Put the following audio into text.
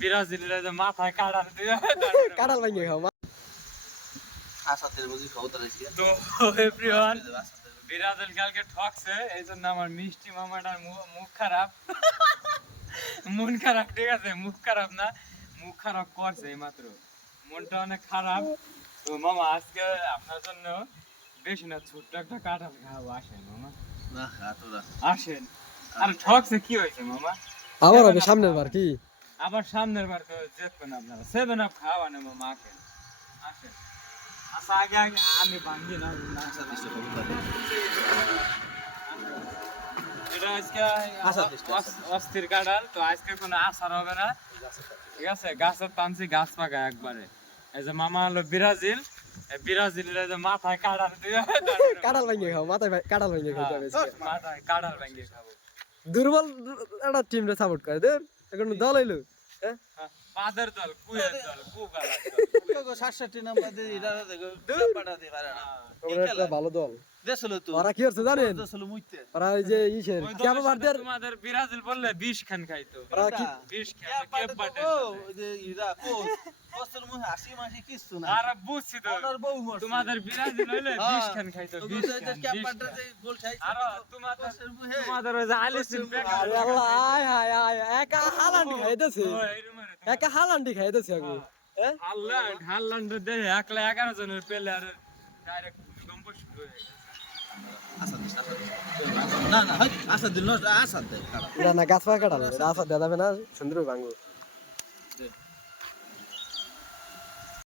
ব্রাজিলের যে মাথায় কাটাল দিয়ে কাঁঠাল ভাঙিয়ে খাও আসাতের মুজি খাওয়া তারাইছি তো এভরিওয়ান ব্রাজিল কালকে ঠকছে এই জন্য আমার মিষ্টি মামাটার মুখ খারাপ মন খারাপ ঠিক আছে মুখ খারাপ না মুখ খারাপ করছে মাত্র মনটা অনেক খারাপ তো মামা আজকে আপনার জন্য বেশি না ছোট্ট একটা কাঁঠাল খাওয়াবো আসেন মামা না তোরা আসেন আর ঠকছে কি হয়েছে মামা আবার হবে সামনের বার কি আবার সামনের বার তো দেখবেন আপনারা 7 আপ খাওয়া না মামা আসেন আসেন আচ্ছা আগে আমি ভাঙি না আশা দিছে খাওয়া এটা আজকে অস্থির কাঁঠাল তো আজকে কোনো আচার হবে না ঠিক আছে গাছের টানছি গাছ পাকা একবারে এই যে মামা হলো ব্রাজিল ব্রাজিলের যে মাথায় কাঁঠাল দিয়ে কাঁঠাল ভাঙিয়ে খাও মাথায় কাঁঠাল ভাঙিয়ে খাইতে হবে মাথায় কাঁঠাল ভেঙে খাবো দুর্বল একটা টিম রে সাপোর্ট করে দে এখন দল হইলো হ্যাঁ পাদের দল কুয়ের দল কুগালা কো 67 নাম্বার দিয়ে ইরা দেখো পাটা দিয়ে পারে না ওরা একটা ভালো দল দেশলো তো ওরা কি করছে জানেন দেশলো মুইতে ওরা ওই যে ইসের কেমন বারদের তোমাদের ব্রাজিল বললে 20 খান খাইতো ওরা কি 20 খান কেপ বাটে ওই যে ইরা কোস্টাল মুহে 80 মাসে কিছু না আর বুঝছি তো ওনার বউ মরছে তোমাদের ব্রাজিল হইলে 20 খান খাইতো 20 খান ক্যাপ পাটা যে গোল খাই আর তোমাদের ওই যে আলিসিন আরে আল্লাহ আয় হায় আয় একা হালান্ডি খাইতেছে একা হালান্ডি খাইতেছে আগু হ্যাঁ হাল্লান্ড দেহে একলা 11 জনের প্লেয়ার ডাইরেক্ট ভূমিকম্প শুরু হয়ে গেছে না না আশা দিল না আশা দে না গাছ পাকা কাটাল আসা দেওয়া যাবে না সুন্দর ভাঙবো